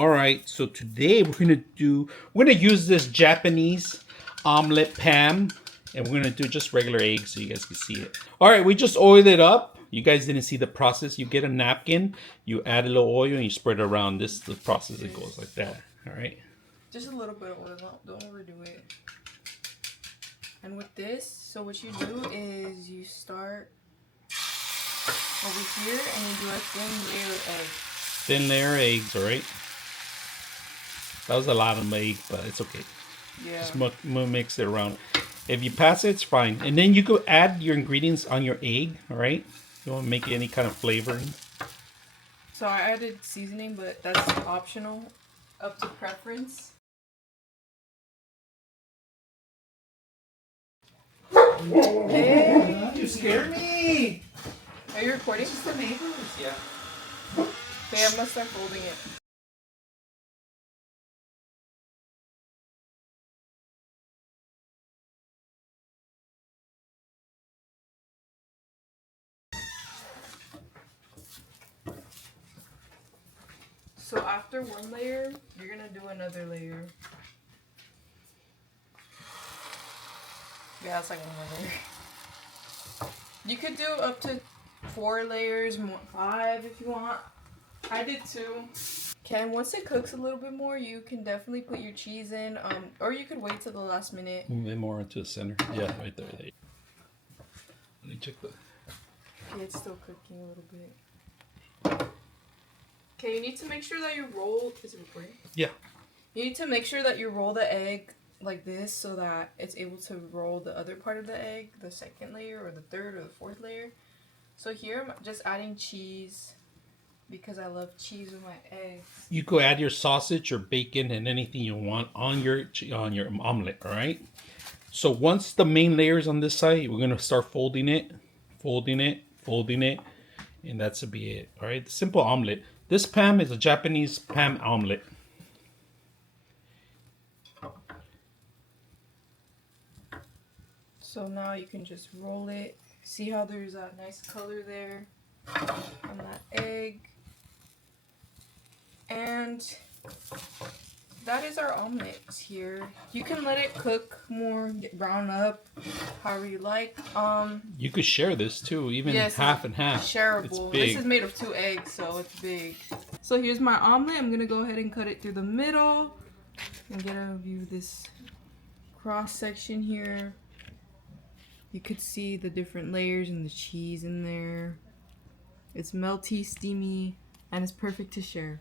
All right, so today we're gonna use this Japanese omelet pan, and we're gonna do just regular eggs so you guys can see it. All right, we just oiled it up. You guys didn't see the process. You get a napkin, you add a little oil, and you spread it around. This is the process. It goes like that. All right. Just a little bit of oil. Don't overdo it. And with this, so what you do is you start over here and you do a thin layer of egg. Thin layer of eggs, all right? That was a lot of egg, but it's okay. Yeah. Just mix it around. If you pass it, it's fine. And then you go add your ingredients on your egg, all right? You want to make any kind of flavoring. So I added seasoning, but that's optional, up to preference. Hey! You scared me! Are you recording? Just the neighbors, yeah. Okay, I'm gonna start folding it. So after one layer, you're gonna do another layer. Yeah, it's like one more layer. You could do up to 4 layers, 5 if you want. I did 2. Okay, and once it cooks a little bit more, you can definitely put your cheese in, or you could wait till the last minute. Move it more into the center. Yeah, right there. Let me check the... Okay, it's still cooking a little bit. Okay, you need to make sure that you roll... Is it recording? Yeah. You need to make sure that you roll the egg like this so that it's able to roll the other part of the egg, the second layer or the third or the fourth layer. So here I'm just adding cheese because I love cheese with my eggs. You could add your sausage or bacon and anything you want on your omelet, all right? So once the main layer is on this side, we're going to start folding it, and that's to be it, all right? The simple omelet. This pan is a Japanese pan omelet. So now you can just roll it. See how there's a nice color there on that egg. And that is our omelet here. You can let it cook more, brown up, however you like. You could share this too, even yes, half and half. Shareable. It's big. This is made of 2 eggs, so it's big. So here's my omelet. I'm gonna go ahead and cut it through the middle and get a view of this cross section here. You could see the different layers and the cheese in there. It's melty, steamy, and it's perfect to share.